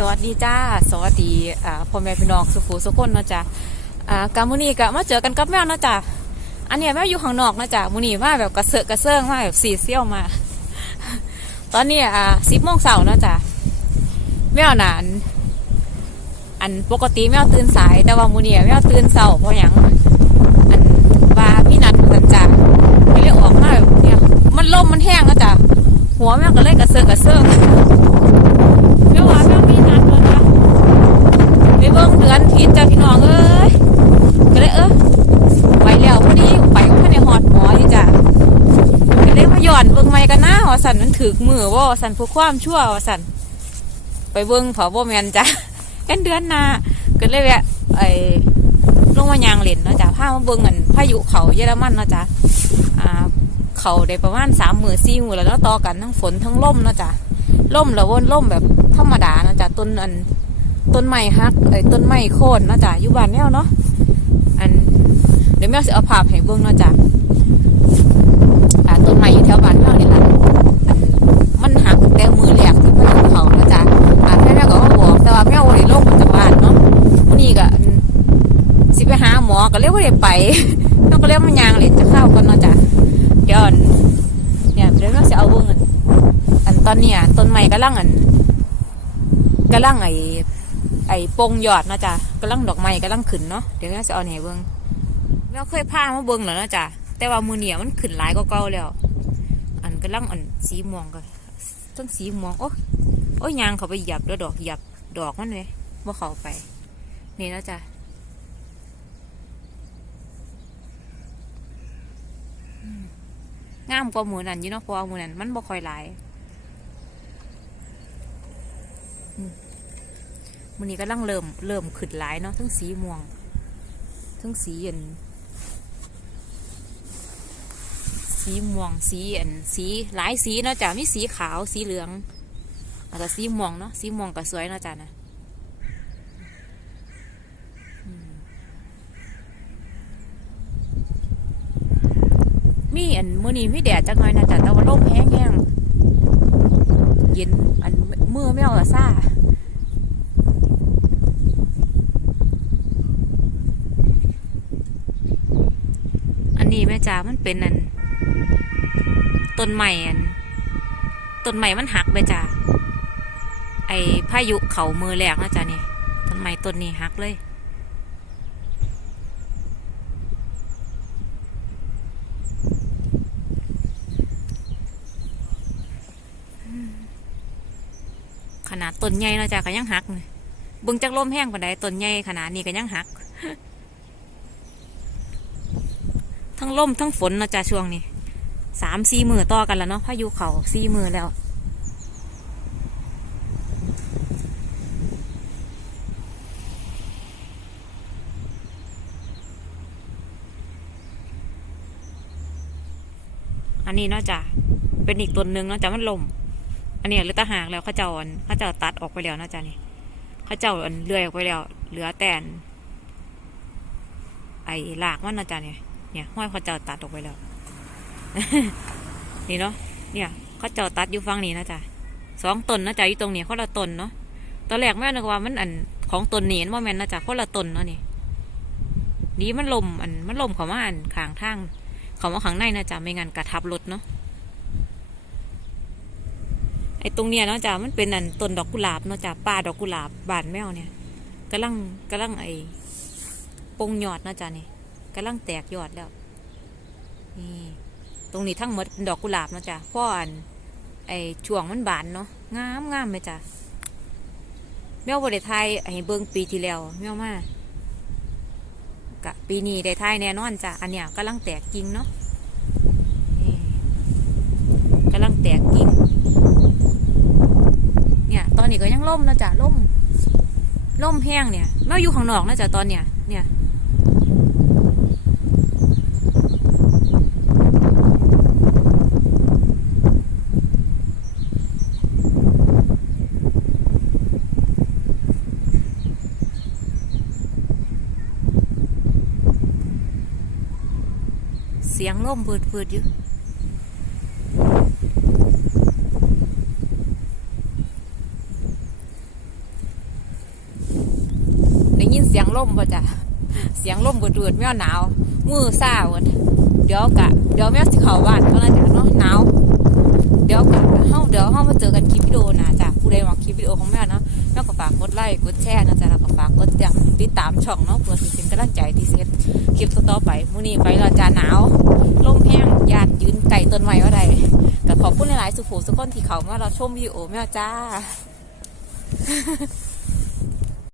สวัสดีจ้า สวัสดีพ่อแม่พี่น้องสุขูสุขคนนะจ้าอ่ากามุนีกะมาเจอกันกับแมวนะจ้าอันเนี้ยแมวอยู่ข้างนอกนะจ้ามุนีมาแบบกระเซาะกระเซิงมาแบบสีเซี่ยวมา ตอนนี้อ่าสิบโมงเสาร์นะจ้าแมวนานอันปกติแมวตื่นสายแต่ว่ามุนีแมวตื่นเสาร์เพราะหยังอันว่าพี่นัดกันจ้าไม่เลยออกมาแบบเนี่ยมันลมมันแห้งนะจ้าหัวแมวก็เลยกระเซาะกระเซิง เมื่อวานแม่มีนัดแล้วนะไปเบิ่งเดือนผิดจ้ะพี่น้องเอ้ยก็เลยเออไปแล้วพอดีไปก็พันในหอดหมอนี่จ้ะก็เลยมาหย่อนเบิ่งไม่กันนะ ว่าสันมันถือมือว่าสันเพื่อความชั่วว่าสันไปเบิ่งเผาบ่แมนจ้ะกันเดือนหนาก็เลยแวะไอ้ลงมายางเล่นเนาะจ้ะพามาเบิ่งเหมือนพายุเขาเยอรมันเนาะจ้ะอ่าเขาได้ประมาณสามหมือสี่มือแล้วเนาะต่อกันทั้งฝนทั้งลมเนาะจ้ะล่มแล้ววนล่มแบบธรรมดาเนาะจ๊ะต้นอันต้นไม้ฮักไอ้ต้นไม้โค่นนะจ๊ะอยู่บ้านแมวเนาะอันเดี๋ยวแมวสิเอาภาพให้เบิ่งเนาะจ๊ะอ่ต้นไม้อยู่แถวบ้านแมวนี่ล่ะอันมันหักตั้งแต่มือแรกที่พายุเขานะจ๊ะอ่าแม่แมวก็มาบอกแต่ว่าแมวบ่ได้ลงมาจากบ้านเนาะวันนี้ก็อันสิไปหาหมอก็ เลยบ่ไปแมวก็เลยมายางเล่นจะเข้ากันเนาะจ๊ะเดี๋ยวอันเนี่ยเดี๋ยวแมวสิเอาเบิ่งอันอันตอนเนี้ยต้นไม้กำลังอันกำลังไอไอปงยอดเนาะจ๊ะกำลังดอกไม้กำลังขึ้นเนาะเดี๋ยวแม่จะเอาไหนเบิ้งแม่เคยพามาเบิ้งแล้วเนาะจ๊ะแต่ว่ามือเนี่ยมันขึ้นหลายก็เก่าแล้ว อันกำลังอันสีม่วงก็ต้นสีม่วงโอ้โอ้ยยางเขาไปหยับแล้วดอกหยับดอกมันเลยว่าเขาไปนี่เนาะจ๊ะอืม งามกว่าหมูนั่นอยู่เนาะเพราะว่าหมูนั่นมันบ่ค่อยหลายมันนี้ก็ลังเริ่มเริ่มขึ้นหลายเนาะทั้งสีม่วง ทั้งสีอันสีม่วงสีอันสีหลายสีเนาะจ้ะมีสีขาวสีเหลืองแล้วก็สีม่วงเนาะสีม่วงก็สวยเนาะจ้ะนะ มีอันมื้อนี้มีแดดจักหน่อยนะจ้ะแต่ว่าลมแห้งแห้งๆเย็นอันมือไม่เอาอะซ่าอันนี้แม่จ๋ามันเป็นอันต้นใหม่อันต้นใหม่มันหักแม่จ๋าไอ้พายุเขามือแหลกนะจ๊ะนี่ต้นใหม่ต้นนี้หักเลย นาดต้นใหญ่เนาะจ๊ะก็ยังหักบิ่งจากลมแห้งปานใดต้นใหญ่ขนาดนี้ก็ยังหัก ทั้งลมทั้งฝนเนาะจ้ะช่วงนี้สามสี่มือต่อกันแล้วเนาะพายุเขาสี่มือแล้วอันนี้เนาะจ้ะเป็นอีกต้นหนึ่งเนาะจ้ะมันลม อันนี้เหลือตะหากแล้วเขาเจ้าอันเขาเจ้าตัดออกไปแล้วนะจ้ะนี่เขาเจ้าอันเลื่อยออกไปแล้ว เหลือแต่อันไอ้หลากมันนะจ้ะเนี่ยเนี่ยห้อยเขาเจ้าตัดออกไปแล้ว นี่เนาะเนี่ยเขาเจ้าตัดอยู่ฝั่งนี้นะจ๊ะสองตนนะจ๊ะอยู่ตรงนี้คนละตนเนาะตอนแรกแม่นึกว่ามันอันของต้นนี้มันบ่แม่นนะจ๊ะคนละตนเนาะนี่นี่มันลมอันมันลมเขามาอันข้างทางเขามาข้างในนะจ๊ะไม่งั้นกระทับรถเนาะ อ้ตรงเนี้ยเนาะจ๊ะมันเป็นอันต้นดอกกุหลาบเนาะจ๊ะป่าดอกกุหลาบบานแมวเนี่ยกำลังกำลังไอ้ปงยอดเนาะจ๊ะนี่กำลังแตกยอดแล้วนี่ตรงนี้ทั้งหมดเป็นดอกกุหลาบเนาะจ้ะพ่ออันไอ้ช่วงมันบานเนาะงามงามเลยจ้ะแมวบได้ทยให้เบิ่งปีที่แล้วแมวมากะปีนี้ได้ทายแน่นอนจ้ะอันเนี้ยกำลังแตกกิ่งเนาะนี่กำลังแตกกิ่ง เนี่ย ตอนนี้ก็ยัง ล่มนะจ้ะล่มล่มแห้งเนี่ยแมวอยู่ข้างนอกนะจ้ะตอนเนี้ยเนี่ยเสียงลมเพืดๆอยู่ สียงลมป่ะจ้ะเสียงลมบืดๆแมวหนาว มือซ่าเวันเดี๋ยวกะ เดี๋ยวแมวสิเขาบ้านก็แล้วจ้ะเนาะหนาวเดี๋ยวกะเฮาเดี๋ยวเฮามาเจอกันคลิปวิดีโอหนะจ้ะผู้ใดมักคลิปวิดีโอของแม่เนาะแม่ก็ฝากกดไลค์กดแชร์นะจ๊ะแล้วก็ฝากกดติดตามติดตามช่องเนาะเพื่อสิเป็นกำลังใจที่เซ็ตคลิปต่อไปมื้อนี้ไปแล้วจ้ะหนาวลมแห้งยานยืนไก่ต้นไม้ว่าใดก็ขอบคุณหลายๆสุขูสุขคนที่เขามาเราชมวิดีโอแม่จ้า